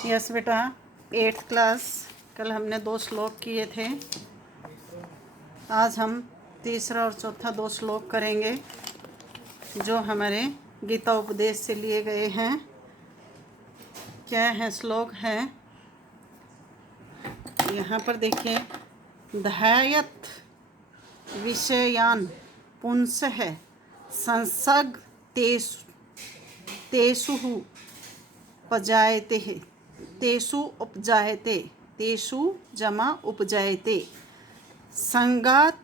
Yes बेटा, 8th class. कल हमने 2 श्लोक किए थे। आज हम तीसरा और चौथा 2 श्लोक करेंगे जो हमारे गीता उपदेश से लिए गए हैं। क्या है श्लोक है, यहाँ पर देखिए। ध्यायत विषयान पुंसः संसग तेषु उपजायते तेषु जमा उपजायते संगात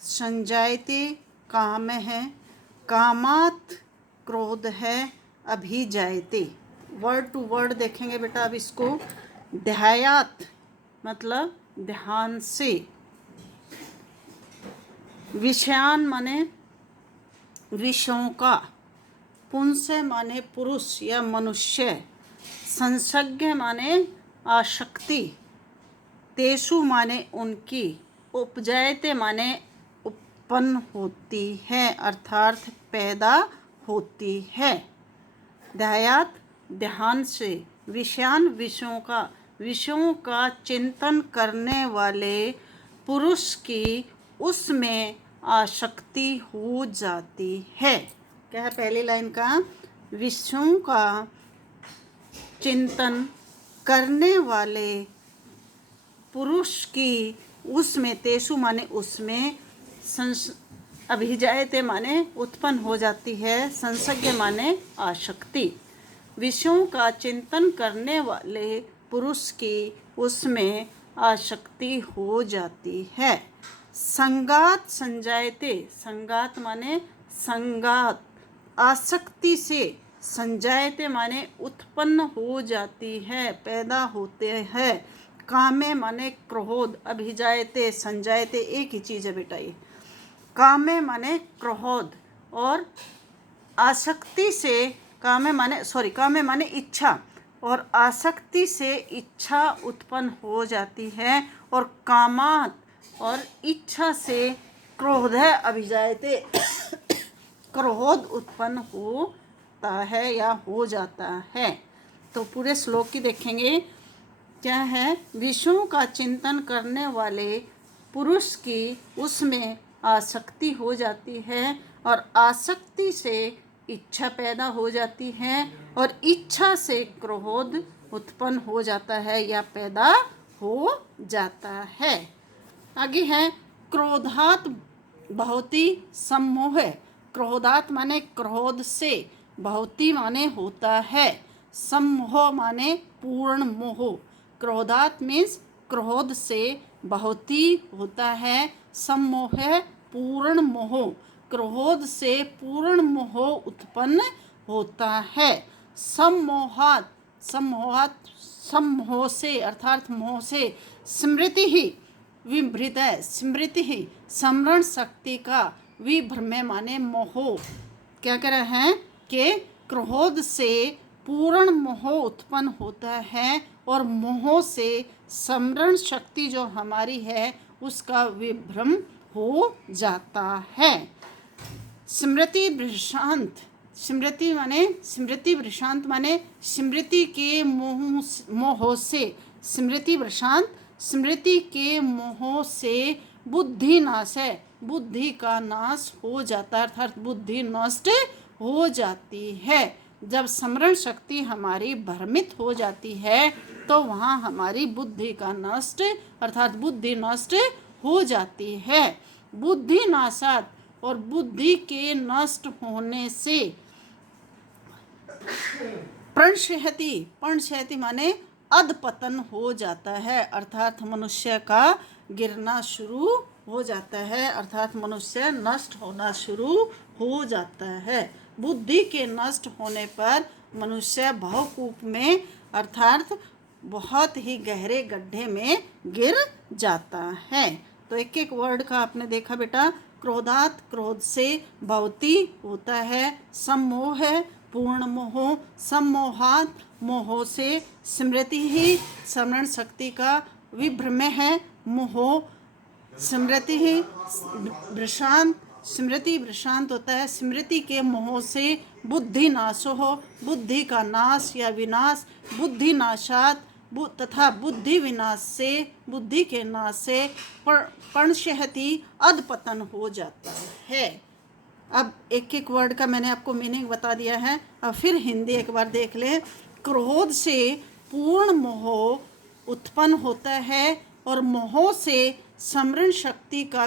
संजायते कामः कामात क्रोध है अभिजायते। वर्ड टू वर्ड देखेंगे बेटा। अब इसको ध्यायात मतलब ध्यान से, विषयान माने विषयों का, पुंस माने पुरुष या मनुष्य, संसर्ग माने आसक्ति, तेषु माने उनकी, उपजायते माने उत्पन्न होती है अर्थात पैदा होती है। ध्यायात ध्यान से, विषयान विषयों का चिंतन करने वाले पुरुष की उसमें आसक्ति हो जाती है। क्या है पहली लाइन का? विषयों का चिंतन करने वाले पुरुष की उसमें, तेषु माने उसमें, अभिजायते माने उत्पन्न हो जाती है, संसर्ग माने आसक्ति। विषयों का चिंतन करने वाले पुरुष की उसमें आसक्ति हो जाती है। संगात संजायते, संगात माने संगात, आसक्ति से, संजायते माने उत्पन्न हो जाती है, पैदा होते हैं। कामे माने क्रोध, अभिजायते संजायते एक ही चीज़ है बेटा ये। कामे माने क्रोध और आसक्ति से, कामे माने इच्छा, और आसक्ति से इच्छा उत्पन्न हो जाती है, और कामात और इच्छा से क्रोध है अभिजायते क्रोध उत्पन्न होता है या हो जाता है। तो पूरे श्लोक की देखेंगे। क्या है? विषयों का चिंतन करने वाले पुरुष की उसमें आसक्ति हो जाती है, और आसक्ति से इच्छा पैदा हो जाती है, और इच्छा से क्रोध उत्पन्न हो जाता है या पैदा हो जाता है। आगे है क्रोधात भवति सम्मोह। क्रोधात माने क्रोध से, भवति माने होता है, सम्मोह माने पूर्ण मोह। क्रोधात मीन्स क्रोध से भवति होता है, सम्मोह पूर्ण मोह, क्रोध से पूर्ण मोह उत्पन्न होता है। सम्मोहात, सम्मोह से अर्थात मोह से, स्मृति ही विभ्रत, स्मृति ही स्मरण शक्ति का, विभ्रम माने मोह। क्या कह रहे हैं कि क्रोध से पूर्ण मोह उत्पन्न होता है, और मोह से स्मरण शक्ति जो हमारी है उसका विभ्रम हो जाता है। स्मृति भ्रशांत, स्मृति माने स्मृति भ्रशांत माने स्मृति के मोह से, स्मृति भ्रशांत स्मृति के मोह से बुद्धि नाश है, बुद्धि का नाश हो जाता है अर्थात बुद्धि नष्ट हो जाती है। जब स्मरण शक्ति हमारी भ्रमित हो जाती है तो वहाँ हमारी बुद्धि का नष्ट अर्थात बुद्धि नष्ट हो जाती है। बुद्धि नाशात, और बुद्धि के नष्ट होने से, प्रणश्यति माने अधपतन हो जाता है अर्थात मनुष्य का गिरना शुरू हो जाता है, अर्थात मनुष्य नष्ट होना शुरू हो जाता है। बुद्धि के नष्ट होने पर मनुष्य भवकूप में अर्थात बहुत ही गहरे गड्ढे में गिर जाता है। तो एक एक वर्ड का आपने देखा बेटा। क्रोधात क्रोध से, भवति होता है, सम्मोह पूर्ण मोह, सम्मोहात मोह से, स्मृति ही स्मरण शक्ति का, विभ्रम है मोह, स्मृति ही भ्रशांत, स्मृति भ्रशांत होता है, स्मृति के मोह से बुद्धि नाशो हो, बुद्धि का नाश या विनाश, बुद्धि नाशात तथा बुद्धि विनाश से, बुद्धि के नाश से प्रणश्यति अधपतन हो जाता है। अब एक एक वर्ड का मैंने आपको मीनिंग बता दिया है। अब फिर हिंदी एक बार देख लें। क्रोध से पूर्ण मोह उत्पन्न होता है और मोह से स्मरण शक्ति का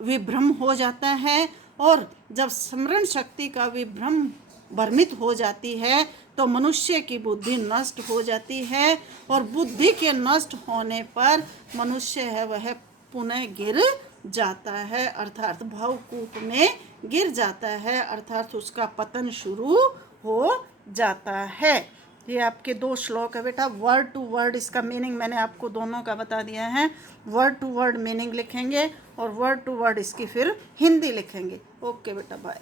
विभ्रम हो जाता है, और जब स्मरण शक्ति का विभ्रम भ्रमित हो जाती है तो मनुष्य की बुद्धि नष्ट हो जाती है, और बुद्धि के नष्ट होने पर मनुष्य है वह पुनः गिर जाता है, अर्थात भावकूप में गिर जाता है, अर्थात उसका पतन शुरू हो जाता है। ये आपके 2 श्लोक है बेटा। वर्ड टू वर्ड इसका मीनिंग मैंने आपको दोनों का बता दिया है। वर्ड टू वर्ड मीनिंग लिखेंगे और वर्ड टू वर्ड इसकी फिर हिंदी लिखेंगे। ओके बेटा, बाय।